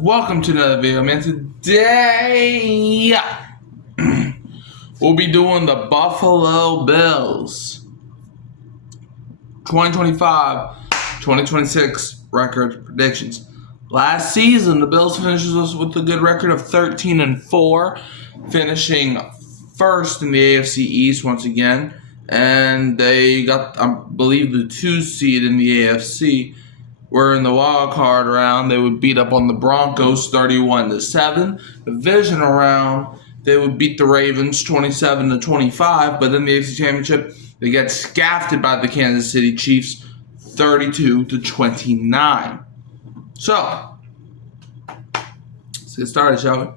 welcome to another video, man. Today, we'll be doing the Buffalo Bills 2025-2026 record predictions. Last season, the Bills finished with a good record of 13-4, finishing first in the AFC East once again, and they got, I believe, the 2 seed in the AFC. Where in the wild card round, they would beat up on the Broncos 31-7. Divisional round, they would beat the Ravens 27-25. But in the AFC Championship, they get scaffed by the Kansas City Chiefs 32-29. So, let's get started, shall we?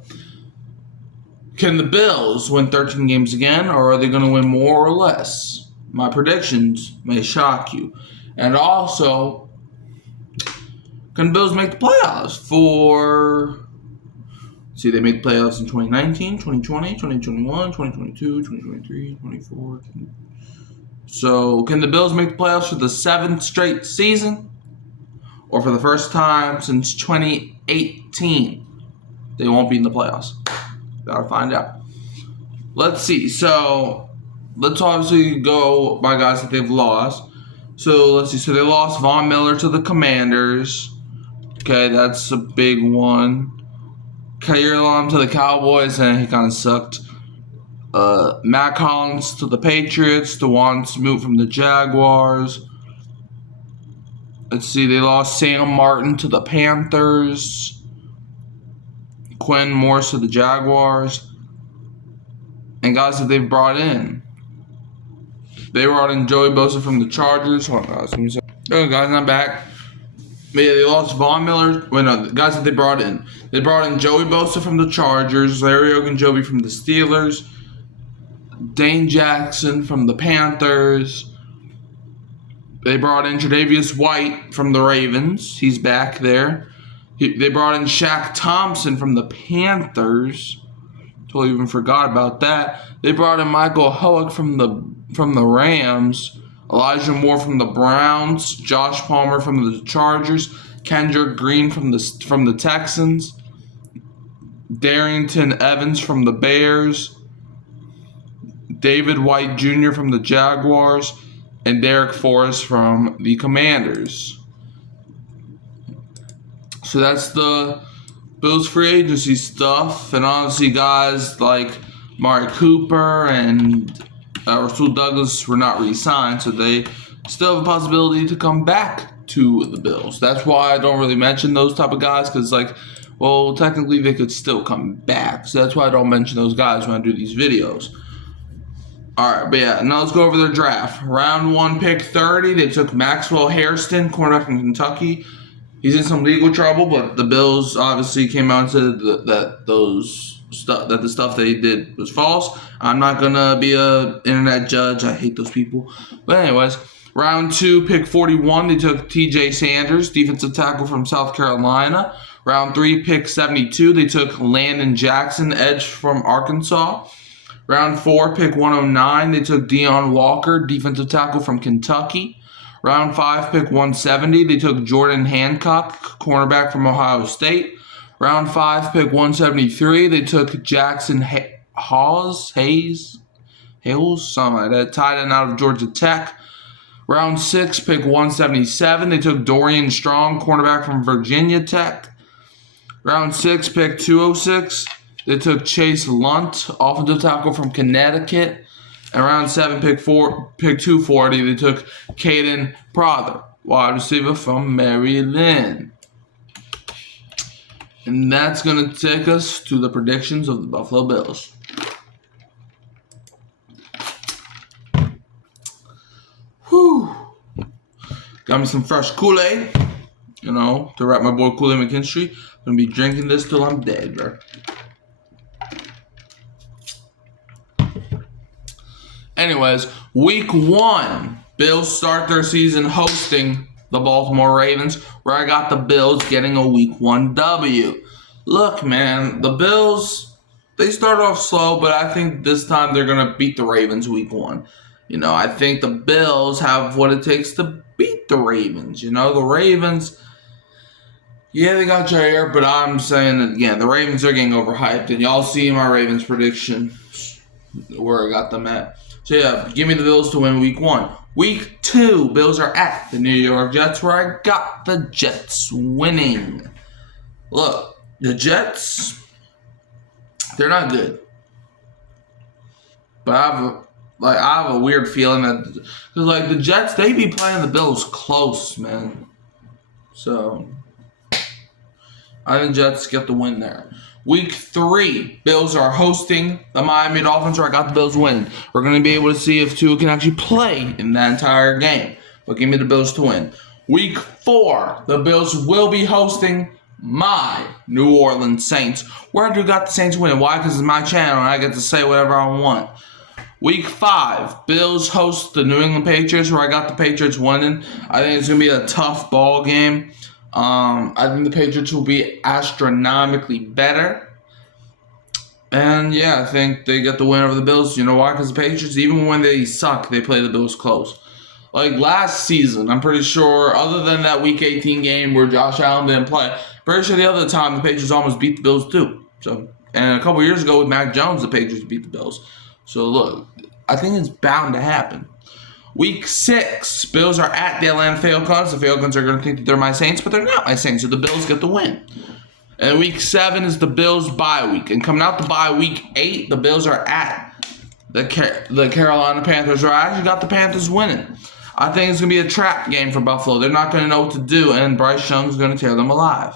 Can the Bills win 13 games again, or are they going to win more or less? My predictions may shock you. And also, can the Bills make the playoffs they made the playoffs in 2019, 2020, 2021, 2022, 2023, 2024. So, can the Bills make the playoffs for the 7th straight season? Or for the first time since 2018? They won't be in the playoffs. Gotta find out. Let's see. So, let's obviously go by guys that they've lost. So, let's see. So, they lost Von Miller to the Commanders. Okay, that's a big one. Kaiir Elam to the Cowboys, and he kind of sucked. Matt Collins to the Patriots. Dewan Smoot from the Jaguars. Let's see, they lost Sam Martin to the Panthers. Quinn Morris to the Jaguars. And guys that they've brought in. They brought in Joey Bosa from the Chargers. Hold on, guys. Let me see. Oh, guys, I'm back. Yeah, they lost Von Miller. The guys that they brought in. They brought in Joey Bosa from the Chargers, Larry Ogunjobi from the Steelers, Dane Jackson from the Panthers. They brought in Tre'Davious White from the Ravens. He's back there. They brought in Shaq Thompson from the Panthers. Totally even forgot about that. They brought in Michael Hoek from the Rams. Elijah Moore from the Browns, Josh Palmer from the Chargers, Kendrick Green from the Texans, Darrington Evans from the Bears, David White Jr. from the Jaguars, and Derek Forrest from the Commanders. So that's the Bills free agency stuff, and obviously guys like Amari Cooper and Rasul Douglas were not re-signed, so they still have a possibility to come back to the Bills. That's why I don't really mention those type of guys, because, technically they could still come back. So that's why I don't mention those guys when I do these videos. Alright, but yeah, now let's go over their draft. Round 1, pick 30, they took Maxwell Hairston, cornerback from Kentucky. He's in some legal trouble, but the Bills obviously came out and said that the stuff they did was false. I'm not gonna be a internet judge. I hate those people. But anyways, round 2, pick 41, they took T.J. Sanders, defensive tackle from South Carolina. Round 3, pick 72, they took Landon Jackson, edge from Arkansas. Round 4, pick 109, they took Deion Walker, defensive tackle from Kentucky. Round 5, pick 170, they took Jordan Hancock, cornerback from Ohio State. Round 5, pick 173, they took Jackson Hayes, something like that, tight end out of Georgia Tech. Round 6, pick 177, they took Dorian Strong, cornerback from Virginia Tech. Round 6, pick 206, they took Chase Lunt, offensive tackle from Connecticut. And round 7, pick 240, they took Caden Prather, wide receiver from Maryland. And that's going to take us to the predictions of the Buffalo Bills. Whew. Got me some fresh Kool-Aid, to wrap my boy Kool-Aid McKinstry. I'm going to be drinking this till I'm dead, bro. Anyways, week 1, Bills start their season hosting the Baltimore Ravens, where I got the Bills getting a week 1 W. Look, man, the Bills, they started off slow, but I think this time they're going to beat the Ravens week 1. I think the Bills have what it takes to beat the Ravens. The Ravens, Yeah, they got Jair, but I'm saying that again, the Ravens are getting overhyped, and y'all see my Ravens prediction where I got them at. So yeah, give me the Bills to win week 1. Week 2, Bills are at the New York Jets, where I got the Jets winning. Look, the Jets, they're not good. But I have a weird feeling that, because like the Jets, they be playing the Bills close, man. So I think Jets get the win there. Week 3, Bills are hosting the Miami Dolphins, where I got the Bills winning. We're going to be able to see if Tua can actually play in that entire game. But give me the Bills to win. Week 4, the Bills will be hosting my New Orleans Saints, where I do got the Saints winning. Why? Because it's my channel and I get to say whatever I want. Week 5, Bills host the New England Patriots, where I got the Patriots winning. I think it's going to be a tough ball game. I think the Patriots will be astronomically better. And yeah, I think they get the win over the Bills. You know why? Because the Patriots, even when they suck, they play the Bills close. Like last season, I'm pretty sure, other than that Week 18 game where Josh Allen didn't play, pretty sure the other time the Patriots almost beat the Bills too. So, and a couple years ago with Mac Jones, the Patriots beat the Bills. So look, I think it's bound to happen. Week 6, Bills are at the Atlanta Falcons. The Falcons are going to think that they're my Saints, but they're not my Saints, so the Bills get the win. And Week 7 is the Bills' bye week. And coming out the bye Week 8, the Bills are at the Carolina Panthers, where I actually got the Panthers winning. I think it's going to be a trap game for Buffalo. They're not going to know what to do, and Bryce Young's going to tear them alive.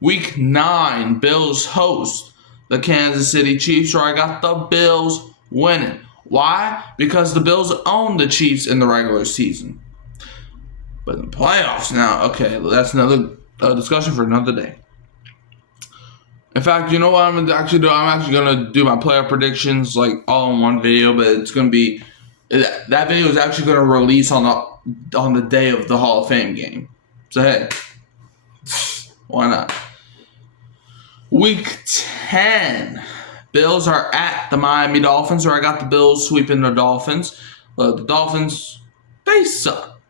Week 9, Bills host the Kansas City Chiefs, where I got the Bills winning. Why? Because the Bills own the Chiefs in the regular season. But in the playoffs now, okay, that's another discussion for another day. In fact, you know what I'm going to actually do? I'm actually going to do my playoff predictions like all in one video, but it's going to be, that video is actually going to release on the day of the Hall of Fame game. So hey, why not? Week 10. Bills are at the Miami Dolphins, where I got the Bills sweeping the Dolphins. The Dolphins, they suck.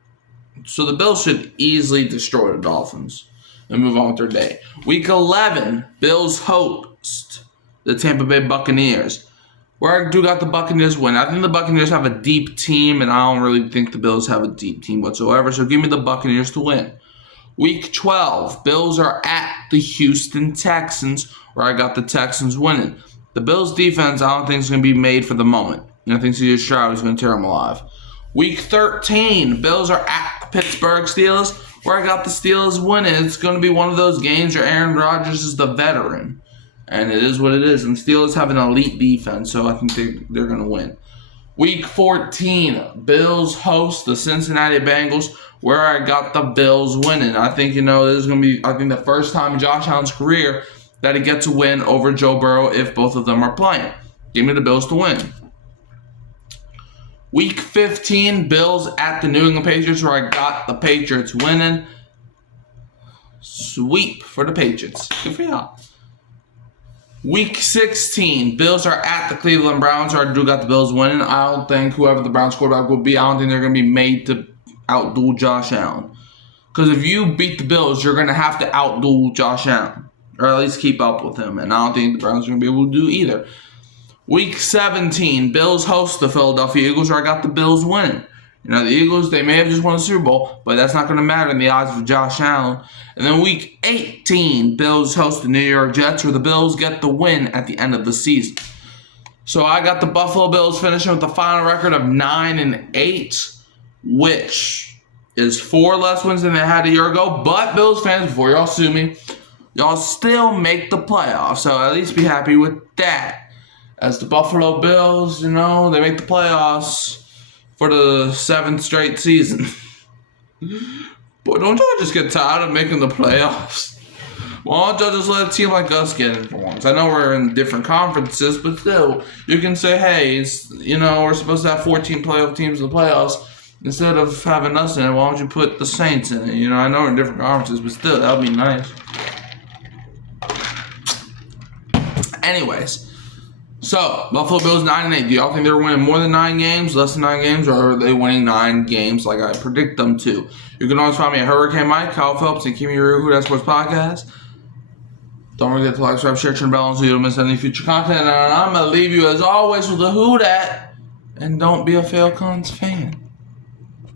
So the Bills should easily destroy the Dolphins and move on with their day. Week 11, Bills host the Tampa Bay Buccaneers, where I do got the Buccaneers win. I think the Buccaneers have a deep team, and I don't really think the Bills have a deep team whatsoever. So give me the Buccaneers to win. Week 12, Bills are at the Houston Texans, where I got the Texans winning. The Bills' defense, I don't think is going to be made for the moment. I think C.J. Stroud is going to tear them alive. Week 13, Bills are at the Pittsburgh Steelers, where I got the Steelers winning. It's going to be one of those games where Aaron Rodgers is the veteran. And it is what it is. And the Steelers have an elite defense, so I think they're going to win. Week 14, Bills host the Cincinnati Bengals, where I got the Bills winning. I think, this is going to be, the first time in Josh Allen's career that he gets a win over Joe Burrow if both of them are playing. Give me the Bills to win. Week 15, Bills at the New England Patriots, where I got the Patriots winning. Sweep for the Patriots. Good for y'all. Week 16, Bills are at the Cleveland Browns, where I do got the Bills winning. I don't think whoever the Browns quarterback will be, I don't think they're going to be made to outdo Josh Allen. Because if you beat the Bills, you're going to have to outdo Josh Allen. Or at least keep up with him. And I don't think the Browns are going to be able to do either. Week 17, Bills host the Philadelphia Eagles, where I got the Bills winning. The Eagles, they may have just won the Super Bowl, but that's not going to matter in the eyes of Josh Allen. And then Week 18, Bills host the New York Jets, where the Bills get the win at the end of the season. So I got the Buffalo Bills finishing with a final record of 9-8, which is 4 less wins than they had a year ago. But Bills fans, before y'all sue me, y'all still make the playoffs, so at least be happy with that. As the Buffalo Bills, they make the playoffs for the 7th straight season. But don't y'all just get tired of making the playoffs? Why don't y'all just let a team like us get in for once? I know we're in different conferences, but still, you can say, hey, we're supposed to have 14 playoff teams in the playoffs. Instead of having us in it, why don't you put the Saints in it? I know we're in different conferences, but still, that would be nice. Anyways, So, Buffalo Bills 9-8. Do y'all think they're winning more than 9 games, less than 9 games, or are they winning 9 games like I predict them to? You can always find me at Hurricane Mike, Kyle Phelps, and Kimi Ryu, Who Dat Sports Podcast. Don't forget to like, subscribe, share, turn bell on so you don't miss any future content. And I'm going to leave you, as always, with a Who Dat. And don't be a Falcons fan.